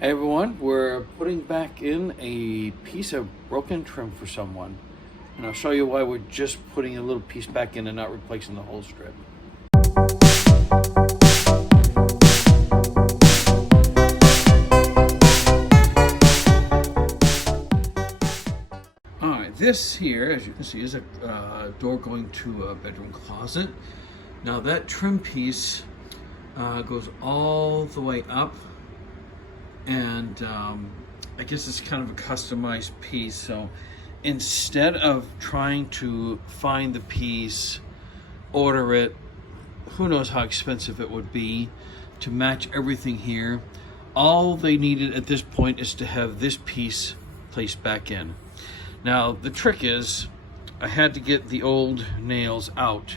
Hey everyone, we're putting back in a piece of broken trim for someone. And I'll show you why we're just putting a little piece back in and not replacing the whole strip. Alright, this here, as you can see, is a door going to a bedroom closet. Now that trim piece goes all the way up. And I guess it's kind of a customized piece. So instead of trying to find the piece, order it, who knows how expensive it would be to match everything here, all they needed at this point is to have this piece placed back in. Now the trick is I had to get the old nails out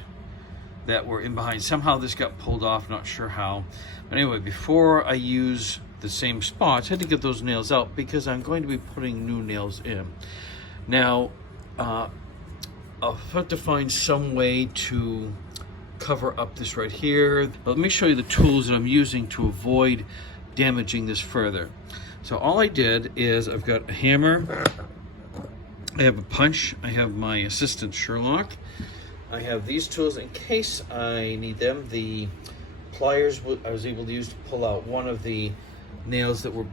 that were in behind. Somehow this got pulled off, not sure how. But anyway, before I use the same spots, I had to get those nails out because I'm going to be putting new nails in. Now, I'll have to find some way to cover up this right here. But let me show you the tools that I'm using to avoid damaging this further. So all I did is I've got a hammer, I have a punch, I have my assistant Sherlock, I have these tools in case I need them. The pliers I was able to use to pull out one of the nails that were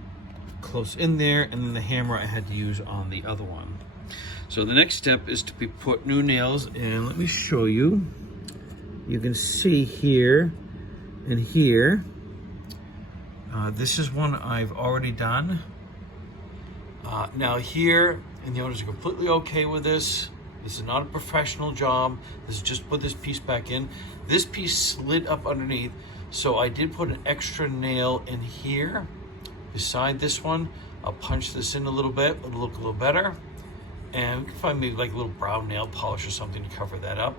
close in there, and then the hammer I had to use on the other one. So the next step is to put new nails in. Let me show you. You can see here and here. This is one I've already done. Now here, and the owners are completely okay with this. This is not a professional job. This is just put this piece back in. This piece slid up underneath, so I did put an extra nail in here beside this one. I'll punch this in a little bit, it'll look a little better. And we can find maybe like a little brown nail polish or something to cover that up.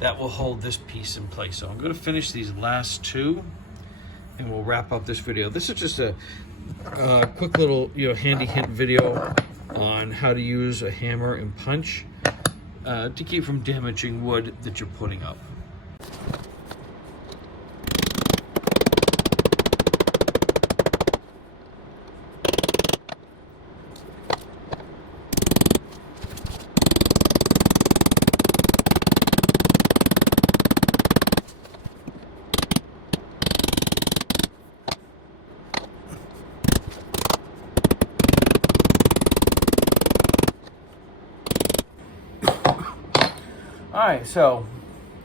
That will hold this piece in place. So I'm gonna finish these last two and we'll wrap up this video. This is just a quick little handy hint video on how to use a hammer and punch to keep from damaging wood that you're putting up. All right, so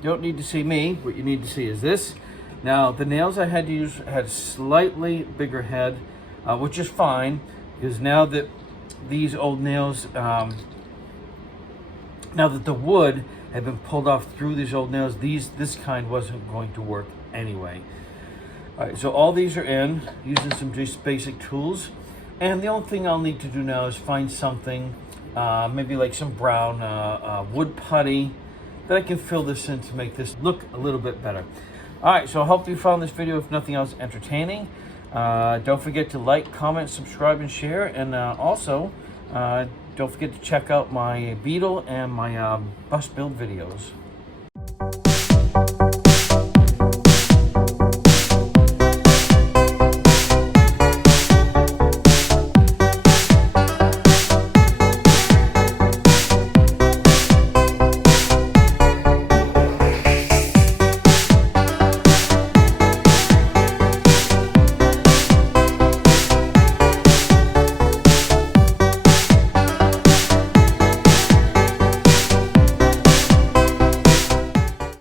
you don't need to see me. What you need to see is this. Now, the nails I had to use had a slightly bigger head, which is fine, because now that these old nails, now that the wood had been pulled off through these old nails, this kind wasn't going to work anyway. All right, so all these are in, using some just basic tools. And the only thing I'll need to do now is find something, maybe like some brown wood putty, that I can fill this in to make this look a little bit better. All right, so I hope you found this video, if nothing else, entertaining. Don't forget to like, comment, subscribe, and share. And also, don't forget to check out my Beetle and my bus build videos.